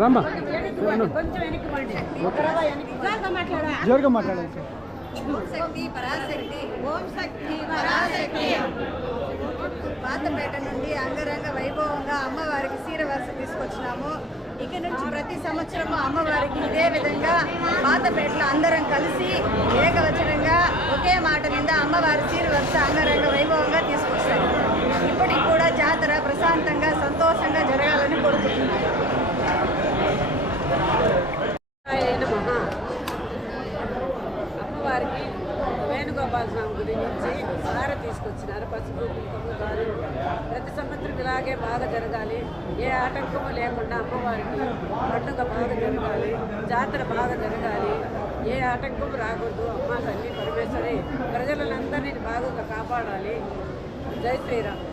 రమ్మా. జోరుగా మాట్లాడాలి శక్తి పరాశక్తి. ఓం శక్తి పరాశక్తి. పాతపేట నుండి అంగరంగ వైభవంగా అమ్మవారికి సీర వరుస తీసుకొచ్చినాము. ఇక నుంచి ప్రతి సంవత్సరం అమ్మవారికి ఇదే విధంగా పాతపేటలో అందరం కలిసి ఏకవచనంగా ఒకే మాట మీద అమ్మవారి సీర వరుస అంగరంగ వైభవంగా తీసుకొస్తారు ఇప్పటికి కూడా జాతర ప్రశాంతంగా సంతోషంగా జరగాలని కోరుకుంటున్నాను అమ్మవారికి వేణుగోపాల స్వామి గురించి సార తీసుకొచ్చినారు. పసుపు కుంకుమ గారు ప్రతి సంవత్సరం ఇలాగే బాగా జరగాలి. ఏ ఆటంకము లేకుండా అమ్మవారికి పండుగ బాగా జరగాలి జాతర బాగా జరగాలి. ఏ ఆటంకము రాకూడదు. అమ్మ తల్లి పరమేశ్వరి. ప్రజలందరినీ బాగా కాపాడాలి. జై శ్రీరామ్.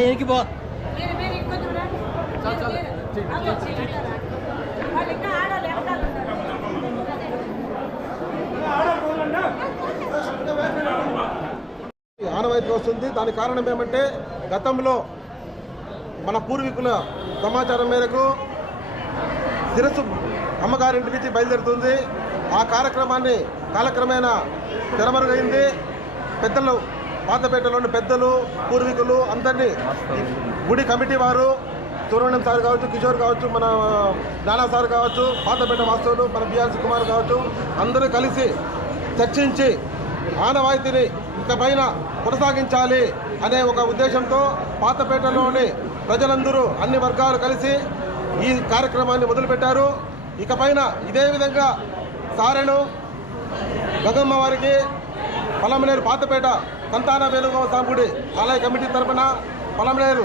ఎనికి పో ఆనవాయితీ వస్తుంది. దాని కారణం ఏమంటే గతంలో మన పూర్వీకుల సమాచారం మేరకు శిరస్సు అమ్మగారింటి నుంచి బయలుదేరుతుంది. ఆ కార్యక్రమాన్ని కాలక్రమేణా తెరమరుగైంది. పెద్దలు పాతపేటలోని పెద్దలు పూర్వీకులు అందరినీ గుడి కమిటీ వారు సుబ్రహ్మణ్యం సార్ కావచ్చు కిషోర్ కావచ్చు మన నానా సార్ కావచ్చు పాతపేట వాస్తవులు మన బిఆర్సి కుమార్ కావచ్చు అందరూ కలిసి చర్చించి ఆనవాయితీని ఇకపైన కొనసాగించాలి అనే ఒక ఉద్దేశంతో పాతపేటలోని ప్రజలందరూ అన్ని వర్గాలు కలిసి ఈ కార్యక్రమాన్ని మొదలుపెట్టారు. ఇకపైన ఇదే విధంగా సారెను గంగమ్మ వారికి పలమనేరు పాతపేట సంతాన వేణుగోపాల స్వామి గుడి ఆలయ కమిటీ తరపున పలమనేరు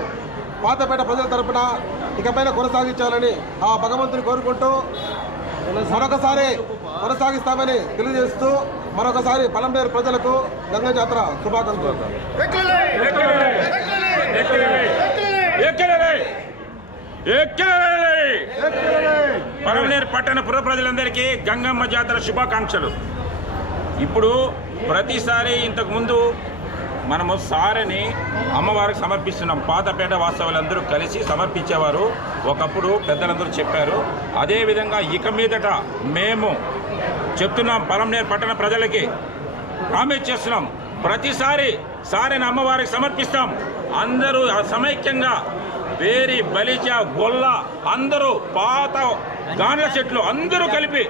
పాతపేట ప్రజల తరపున ఇకపైన కొనసాగించాలని ఆ భగవంతుని కోరుకుంటూ మరొకసారి కొనసాగిస్తామని తెలియజేస్తూ మరొకసారి పలంనేరు ప్రజలకు గంగ జాతర శుభాకాంక్షలు పరమనేరు పట్టణ పుర ప్రజలందరికీ గంగమ్మ జాతర శుభాకాంక్షలు. ఇప్పుడు ప్రతిసారి ఇంతకుముందు మనము సారని అమ్మవారికి సమర్పిస్తున్నాం. పాతపేట వాస్తవులందరూ కలిసి సమర్పించేవారు. ఒకప్పుడు పెద్దలందరూ చెప్పారు. అదేవిధంగా ఇక మీదట మేము చెప్తున్నాం పరమనేరు పట్టణ ప్రజలకి. ప్రామిస్ చేస్తున్నాం. ప్రతిసారి సారని అమ్మవారికి సమర్పిస్తాం. అందరూ సమైక్యంగా వేరి బలిజ గొల్ల అందరూ పాత గానుల చెట్లు అందరూ కలిపి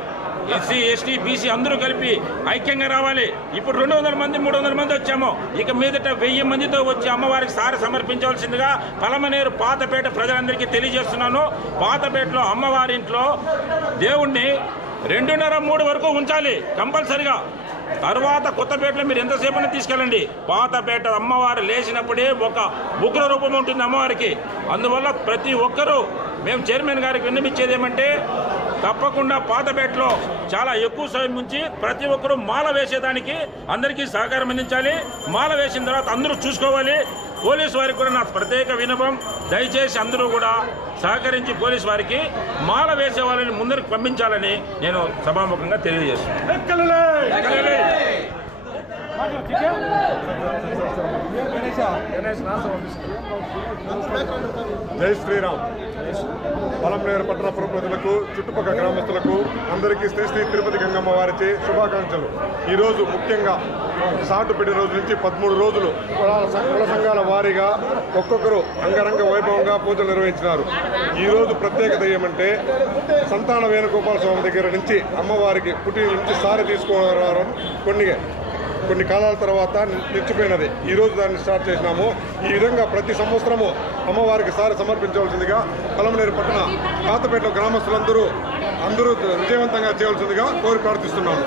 ఎస్సీ ఎస్టీ బీసీ అందరూ కలిపి ఐక్యంగా రావాలి. ఇప్పుడు రెండు వందల మంది మూడు వందల మంది వచ్చాము. ఇక మీదట వెయ్యి మందితో వచ్చి అమ్మవారికి సారి సమర్పించవలసిందిగా పలమనేరు పాతపేట ప్రజలందరికీ తెలియజేస్తున్నాను. పాతపేటలో అమ్మవారి ఇంట్లో దేవుణ్ణి రెండున్నర మూడు వరకు ఉంచాలి కంపల్సరిగా. తర్వాత కొత్తపేటలో మీరు ఎంతసేపైనా తీసుకెళ్ళండి. పాతపేట అమ్మవారు లేచినప్పుడే ఒక ఉగ్ర రూపం ఉంటుంది అమ్మవారికి. అందువల్ల ప్రతి ఒక్కరూ మేము చైర్మన్ గారికి విన్నమించేది ఏమంటే తప్పకుండా పాతపేటలో చాలా ఎక్కువ సమయం ఉంచి ప్రతి ఒక్కరూ మాల వేసేదానికి అందరికీ సహకారం అందించాలి. మాల వేసిన తర్వాత అందరూ చూసుకోవాలి. పోలీసు వారికి కూడా నా ప్రత్యేక వినపం. దయచేసి అందరూ కూడా సహకరించి పోలీసు వారికి మాల వేసే వాళ్ళని ముందరికి పంపించాలని నేను సభాముఖంగా తెలియజేస్తున్నాను. జై శ్రీరామ్. పొలంనేరు పట్టణ పుర ప్రజలకు చుట్టుపక్కల గ్రామస్తులకు అందరికీ శ్రీ శ్రీ తిరుపతి గంగమ్మ వారిచే శుభాకాంక్షలు. ఈరోజు ముఖ్యంగా సాటు పెట్టిన రోజు నుంచి పదమూడు రోజులు కుల సంఘాల వారీగా ఒక్కొక్కరు అంగరంగ వైభవంగా పూజలు నిర్వహించినారు. ఈరోజు ప్రత్యేకత ఏమంటే సంతాన వేణుగోపాల స్వామి దగ్గర నుంచి అమ్మవారికి పుట్టి నుంచి సారి తీసుకోవడం కొన్ని కొన్ని కాలాల తర్వాత నిలిచిపోయినది. ఈ రోజు దాన్ని స్టార్ట్ చేసినాము. ఈ విధంగా ప్రతి సంవత్సరము అమ్మవారికి సారి సమర్పించవలసిందిగా పొలంనేరు పట్టణ పాతపేట గ్రామస్తులందరూ అందరూ విజయవంతంగా చేయవలసిందిగా కోరి ప్రార్థిస్తున్నాము.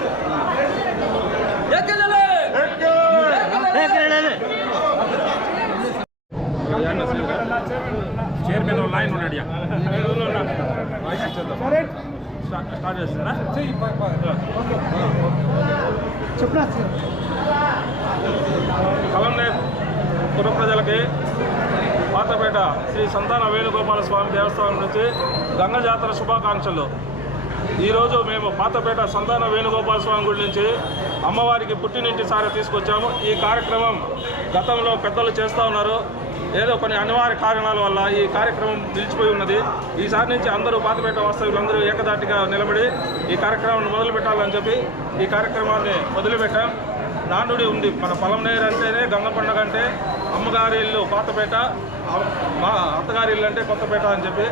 చైర్మన్ లైన్ ఉన్నాడు స్టార్ట్ చేస్తుందా చెప్పినా? పుర ప్రజలకి పాతపేట శ్రీ సంతాన వేణుగోపాల స్వామి దేవస్థానం నుంచి గంగ జాతర శుభాకాంక్షలు. ఈరోజు మేము పాతపేట సంతాన వేణుగోపాల స్వామి గుడి నుంచి అమ్మవారికి పుట్టినింటి సారి తీసుకొచ్చాము. ఈ కార్యక్రమం గతంలో పెద్దలు చేస్తూ ఉన్నారు. ఏదో కొన్ని అనివార్య కారణాల వల్ల ఈ కార్యక్రమం నిలిచిపోయి ఉన్నది. ఈసారి నుంచి అందరూ పాతపేట వాస్తవ్యులందరూ ఏకదాటిగా నిలబడి ఈ కార్యక్రమాన్ని మొదలు పెట్టాలని చెప్పి ఈ కార్యక్రమాన్ని మొదలుపెట్టాం నానుడి ఉంది మన పొలంనేరు అంటేనే గంగ పండుగ అంటే అమ్మగారి ఇల్లు పాతపేట మా అత్తగారి ఇల్లు అంటే కొత్తపేట అని చెప్పి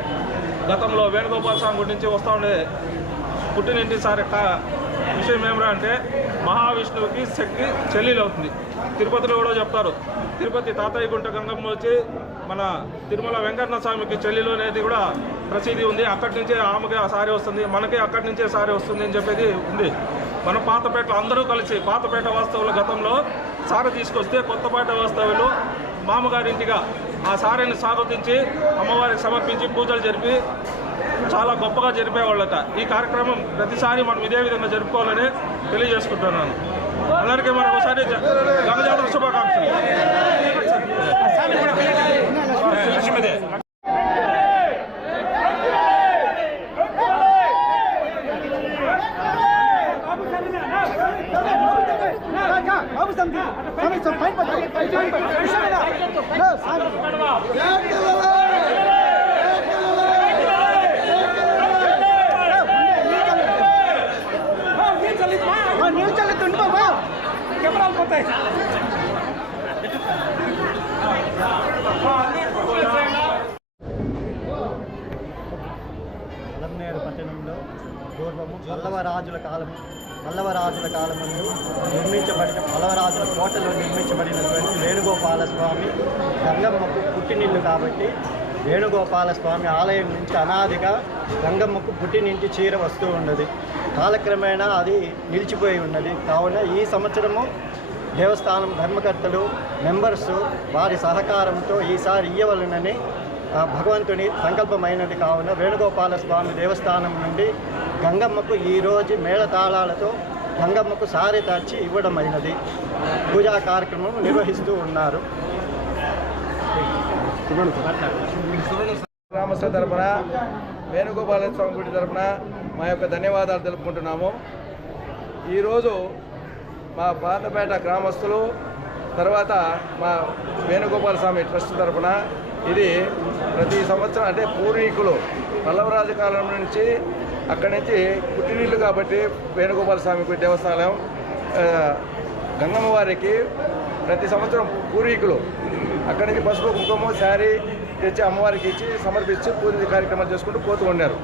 గతంలో వేణుగోపాల స్వామి గుడి నుంచి వస్తూ ఉండే పుట్టినింటి సార్ విషయం ఏమరా అంటే మహావిష్ణువుకి శక్తి చెల్లెలు అవుతుంది తిరుపతిలో కూడా చెప్తారు. తిరుపతి తాతయ్య గుంట గంగమ్మ వచ్చి మన తిరుమల వెంకన్న స్వామికి చెల్లెలు అనేది కూడా ప్రసిద్ధి ఉంది. అక్కడి నుంచే ఆమెకి ఆ సారీ వస్తుంది. మనకి అక్కడి నుంచే సారీ వస్తుంది అని చెప్పేది ఉంది. మన పాతపేట అందరూ కలిసి పాతపేట వాస్తవుల గతంలో సార తీసుకొస్తే కొత్తపాట వాస్తవులు మామగారింటిగా ఆ సారని స్వాగతించి అమ్మవారికి సమర్పించి పూజలు జరిపి చాలా గొప్పగా జరిపేవాళ్ళట. ఈ కార్యక్రమం ప్రతిసారి మనం ఇదే విధంగా జరుపుకోవాలని తెలియజేసుకుంటున్నాను. అందరికీ మరొకసారి జ- గంగజాతర శుభాకాంక్షలు. నీళ్ళు చల్లుతుండు బాబా కెమెరాలు పోతాయి పల్లవరాజుల కాలం పల్లవరాజుల కాలమందు నిర్మించబడిన పల్లవరాజుల కోటలో నిర్మించబడినటువంటి వేణుగోపాల స్వామి గంగమ్మకు పుట్టినిల్లు కాబట్టి వేణుగోపాల స్వామి ఆలయం నుంచి అనాదిగా గంగమ్మకు పుట్టినింటి చీర వస్తూ ఉన్నది. కాలక్రమేణా అది నిలిచిపోయి ఉన్నది. కావున ఈ సంవత్సరము దేవస్థానం ధర్మకర్తలు మెంబర్స్ వారి సహకారంతో ఈసారి ఇయ్యవలనని భగవంతుని సంకల్పమైనది కావున వేణుగోపాల స్వామి దేవస్థానం నుండి గంగమ్మకు ఈరోజు మేళతాళాలతో గంగమ్మకు సారి తెచ్చి ఇవ్వడమైనది. పూజా కార్యక్రమం నిర్వహిస్తూ ఉన్నారు. గ్రామస్తుల తరఫున వేణుగోపాల స్వామి గుడి తరఫున మా యొక్క ధన్యవాదాలు తెలుపుకుంటున్నాము. ఈరోజు మా పాతపేట గ్రామస్తులు తర్వాత మా వేణుగోపాల స్వామి ట్రస్ట్ తరఫున ఇది ప్రతి సంవత్సరం అంటే పూర్వీకులు పల్లవరాజు కాలం నుంచి అక్కడి నుంచి పుట్టినీళ్ళు కాబట్టి వేణుగోపాల స్వామి దేవస్థానం గంగమ్మవారికి గంగమ్మ వారికి ప్రతి సంవత్సరం పూర్వీకులు అక్కడి నుంచి పసుపు కుంకుమ శారీ తెచ్చి అమ్మవారికి ఇచ్చి సమర్పించి పూజ కార్యక్రమాలు చేసుకుంటూ పోతూ ఉన్నారు.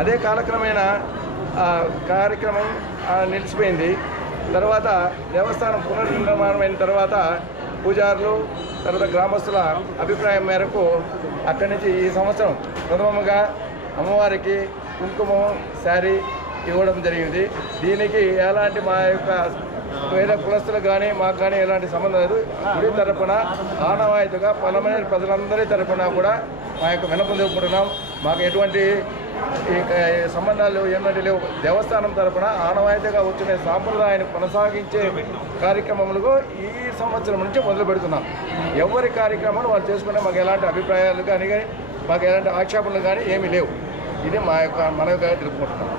అదే కాలక్రమేణా కార్యక్రమం నిలిచిపోయింది. తర్వాత దేవస్థానం పునర్నిర్మాణం అయిన తర్వాత పూజారులు తర్వాత గ్రామస్తుల అభిప్రాయం మేరకు అక్కడి నుంచి ఈ సంవత్సరం ప్రథమంగా అమ్మవారికి కుంకుమ శారీ ఇవ్వడం జరిగింది. దీనికి ఎలాంటి మా యొక్క వేరే కులస్తులకు కానీ మాకు కానీ ఎలాంటి సంబంధం లేదు. గుడి తరపున ఆనవాయితీగా పలమైన ప్రజలందరి తరపున కూడా మా యొక్క వినపం తెలుపుకుంటున్నాం. మాకు ఎటువంటి ఈ సంబంధాలు ఏమంటే లేవు. దేవస్థానం తరపున ఆనవాయితీగా వచ్చిన సాంప్రదాయాన్ని కొనసాగించే కార్యక్రమములకు ఈ సంవత్సరం నుంచి మొదలు పెడుతున్నాం. ఎవరి కార్యక్రమాలు వాళ్ళు చేసుకుంటే మాకు ఎలాంటి అభిప్రాయాలు కానీ కానీ మాకు ఎలాంటి ఆక్షేపణలు కానీ ఏమీ లేవు. ఇది మా యొక్క మన యొక్క తెలుపుకుంటున్నాం.